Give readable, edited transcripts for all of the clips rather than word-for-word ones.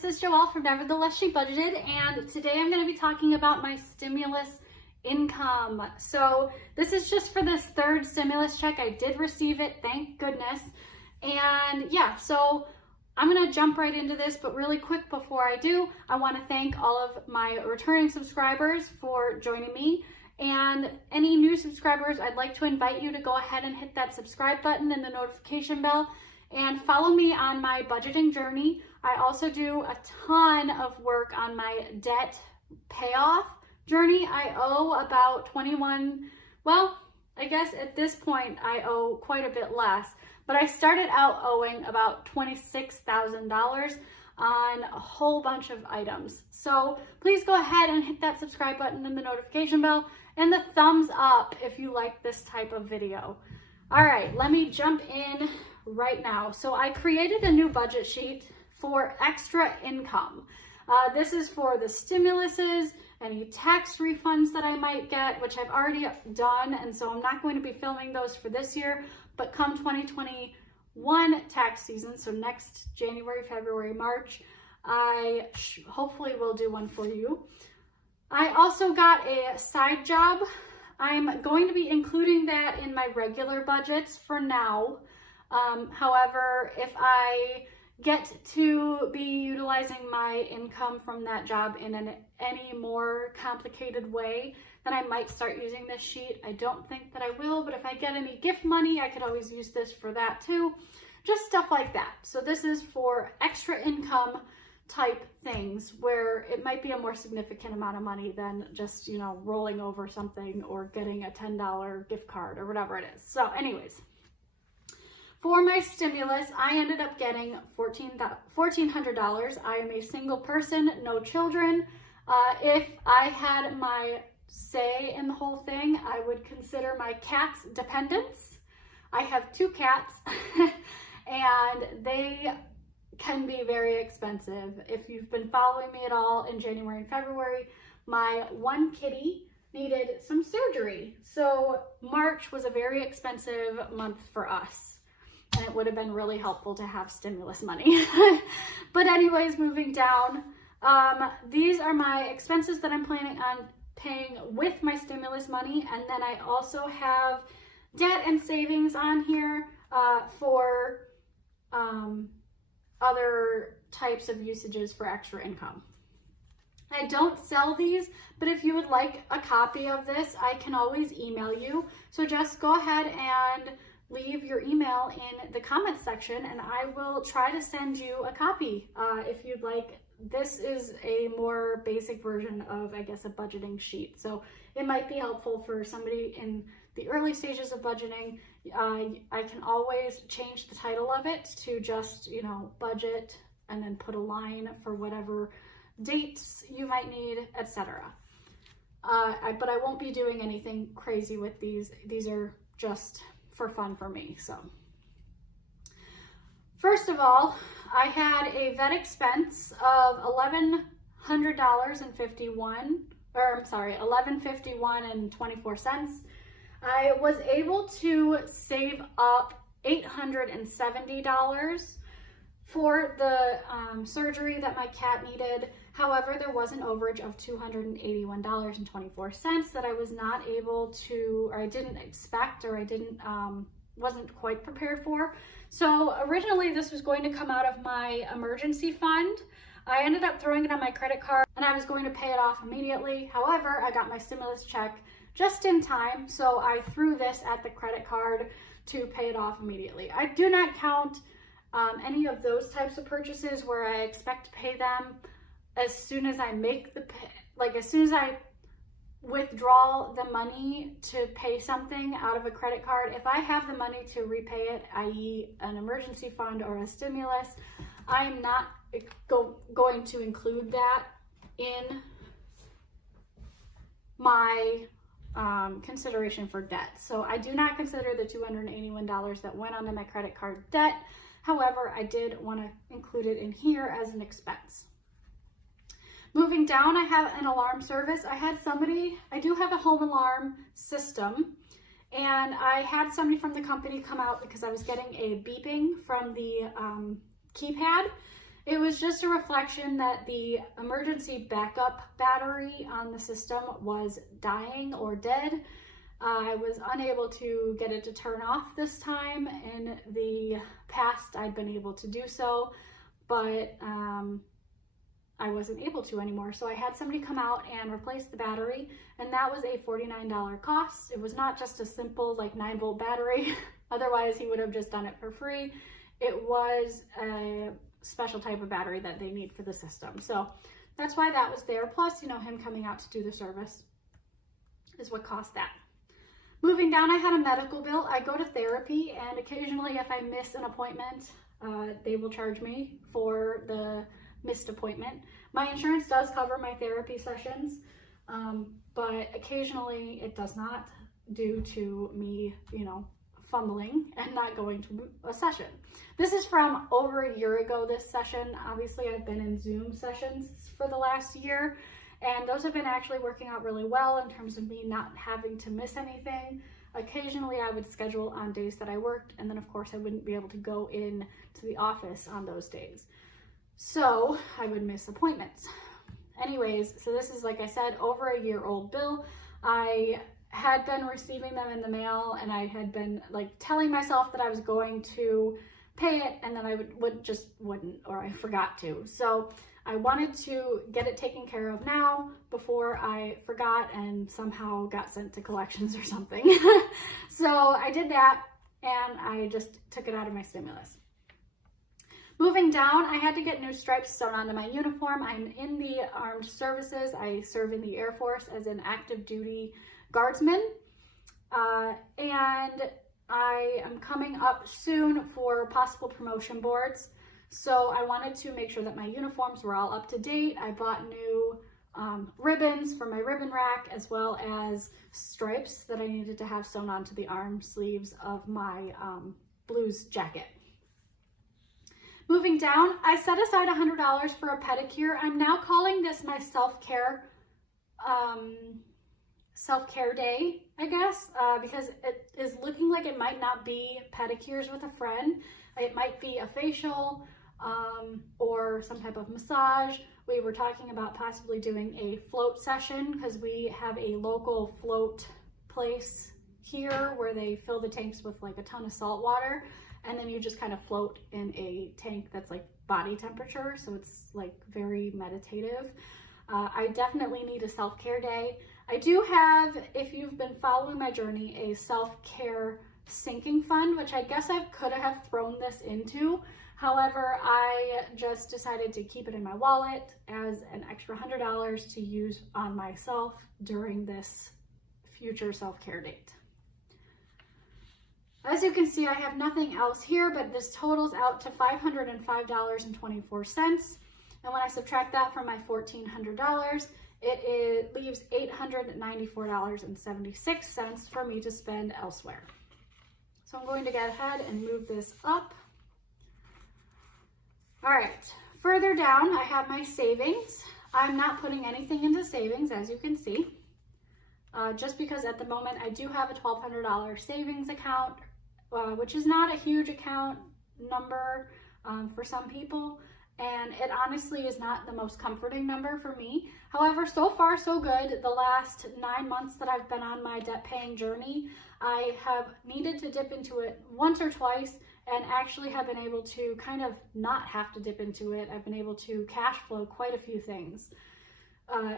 this is Joelle from Nevertheless She Budgeted, and today I'm going to be talking about my stimulus income. So this is just for this third stimulus check. I did receive it, thank goodness. And yeah, so I'm going to jump right into this, but really quick before I do, I want to thank all of my returning subscribers for joining me. And any new subscribers, I'd like to invite you to go ahead and hit that subscribe button and the notification bell and follow me on my budgeting journey. I also do a ton of work on my debt payoff journey. I owe about 21, well, I guess at this point I owe quite a bit less, but I started out owing about $26,000 on a whole bunch of items. So please go ahead and hit that subscribe button and the notification bell and the thumbs up if you like this type of video. All right, let me jump in right now. So I created a new budget sheet for extra income. This is for the stimuluses, any tax refunds that I might get, which I've already done, and so I'm not going to be filming those for this year, but come 2021 tax season, so next January, February, March, I hopefully will do one for you. I also got a side job. I'm going to be including that in my regular budgets for now. However, if I get to be utilizing my income from that job in any more complicated way, then I might start using this sheet. I don't think that I will, but if I get any gift money, I could always use this for that too. Just stuff like that. So this is for extra income type things where it might be a more significant amount of money than just, you know, rolling over something or getting a $10 gift card or whatever it is. So anyways, for my stimulus, I ended up getting $1,400. I am a single person, no children. If I had my say in the whole thing, I would consider my cats dependents. I have 2 cats and they can be very expensive. If you've been following me at all in January and February, my one kitty needed some surgery. So March was a very expensive month for us. And it would have been really helpful to have stimulus money. But anyways, moving down, these are my expenses that I'm planning on paying with my stimulus money. And then I also have debt and savings on here for other types of usages for extra income. I don't sell these, but if you would like a copy of this, I can always email you. So just go ahead and leave your email in the comments section and I will try to send you a copy if you'd like. This is a more basic version of, I guess, a budgeting sheet. So it might be helpful for somebody in the early stages of budgeting. I can always change the title of it to just, you know, budget and then put a line for whatever dates you might need, etc. But I won't be doing anything crazy with these. These are just for fun for me. So first of all, I had a vet expense of $1151.24. I was able to save up $870 for the surgery that my cat needed. However, there was an overage of $281.24 that I was not able to, or I didn't expect, or I wasn't quite prepared for. So originally this was going to come out of my emergency fund. I ended up throwing it on my credit card and I was going to pay it off immediately. However, I got my stimulus check just in time, so I threw this at the credit card to pay it off immediately. I do not count any of those types of purchases where I expect to pay them as soon as I make the as soon as I withdraw the money to pay something out of a credit card. If I have the money to repay it, i.e. an emergency fund or a stimulus, I'm not going to include that in my consideration for debt. So I do not consider the $281 that went onto my credit card debt. However, I did want to include it in here as an expense. Moving down, I have an alarm service. I do have a home alarm system, and I had somebody from the company come out because I was getting a beeping from the keypad. It was just a reflection that the emergency backup battery on the system was dying or dead. I was unable to get it to turn off this time. In the past, I'd been able to do so, but I wasn't able to anymore. So I had somebody come out and replace the battery, and that was a $49 cost. It was not just a simple like 9-volt battery. Otherwise, he would have just done it for free. It was a special type of battery that they need for the system. So that's why that was there. Plus, you know, him coming out to do the service is what cost that. Moving down, I had a medical bill. I go to therapy, and occasionally if I miss an appointment, they will charge me for the missed appointment. My insurance does cover my therapy sessions, but occasionally it does not, due to me, you know, fumbling and not going to a session. This is from over a year ago, this session. Obviously, I've been in Zoom sessions for the last year, and those have been actually working out really well in terms of me not having to miss anything. Occasionally, I would schedule on days that I worked, and then of course I wouldn't be able to go in to the office on those days. So I would miss appointments. Anyways, so this is, like I said, over a year old bill. I had been receiving them in the mail, and I had been like telling myself that I was going to pay it, and then I wouldn't, or I forgot to. So I wanted to get it taken care of now before I forgot and somehow got sent to collections or something. So I did that, and I just took it out of my stimulus. Moving down, I had to get new stripes sewn onto my uniform. I'm in the armed services. I serve in the Air Force as an active duty guardsman, and I am coming up soon for possible promotion boards. So I wanted to make sure that my uniforms were all up to date. I bought new ribbons for my ribbon rack, as well as stripes that I needed to have sewn onto the arm sleeves of my blues jacket. Moving down, I set aside $100 for a pedicure. I'm now calling this my self-care day, I guess, because it is looking like it might not be pedicures with a friend. It might be a facial or some type of massage. We were talking about possibly doing a float session, because we have a local float place here where they fill the tanks with like a ton of salt water, and then you just kind of float in a tank that's like body temperature, so it's like very meditative. I definitely need a self-care day. I do have, if you've been following my journey, a self-care sinking fund, which I guess I could have thrown this into. However, I just decided to keep it in my wallet as an extra $100 to use on myself during this future self-care date. As you can see, I have nothing else here, but this totals out to $505.24. And when I subtract that from my $1,400, it leaves $894.76 for me to spend elsewhere. So I'm going to go ahead and move this up. All right, further down, I have my savings. I'm not putting anything into savings, as you can see, just because at the moment I do have a $1,200 savings account, which is not a huge account number for some people, and it honestly is not the most comforting number for me. However, so far so good. The last 9 months that I've been on my debt paying journey, I have needed to dip into it once or twice, and actually have been able to kind of not have to dip into it. I've been able to cash flow quite a few things,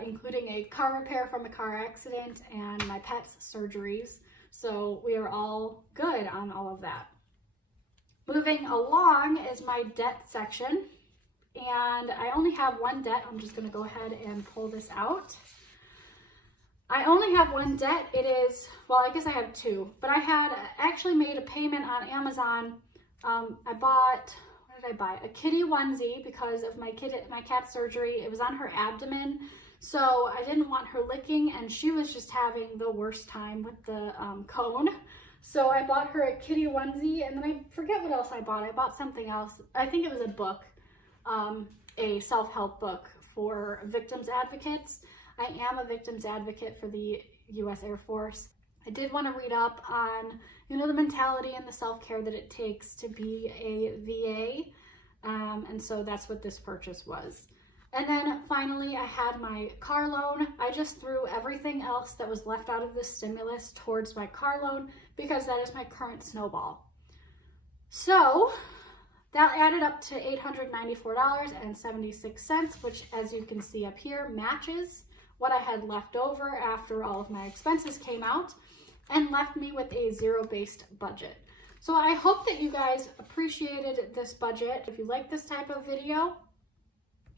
including a car repair from a car accident and my pet's surgeries. So we are all good on all of that. Moving along is my debt section. And I only have one debt. I'm just going to go ahead and pull this out. I only have one debt. It is, well, I guess I have two, but I had actually made a payment on Amazon. I bought, what did I buy? A kitty onesie because of my cat's surgery. It was on her abdomen, so I didn't want her licking, and she was just having the worst time with the cone. So I bought her a kitty onesie, and then I forget what else I bought. I bought something else. I think it was a book. A self-help book for victims advocates. I am a victims advocate for the U.S. Air Force. I did want to read up on, the mentality and the self-care that it takes to be a VA. And so that's what this purchase was. And then finally, I had my car loan. I just threw everything else that was left out of this stimulus towards my car loan because that is my current snowball. So that added up to $894.76, which, as you can see up here, matches what I had left over after all of my expenses came out and left me with a zero-based budget. So I hope that you guys appreciated this budget. If you like this type of video,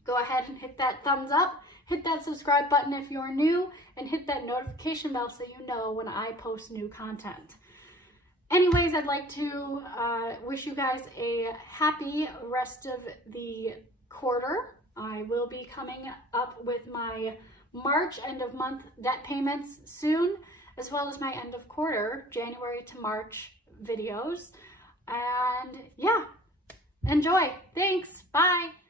go ahead and hit that thumbs up, hit that subscribe button if you're new, and hit that notification bell so you know when I post new content. Anyways, I'd like to wish you guys a happy rest of the quarter. I will be coming up with my March end of month debt payments soon, as well as my end of quarter, January to March videos. And yeah, enjoy. Thanks. Bye.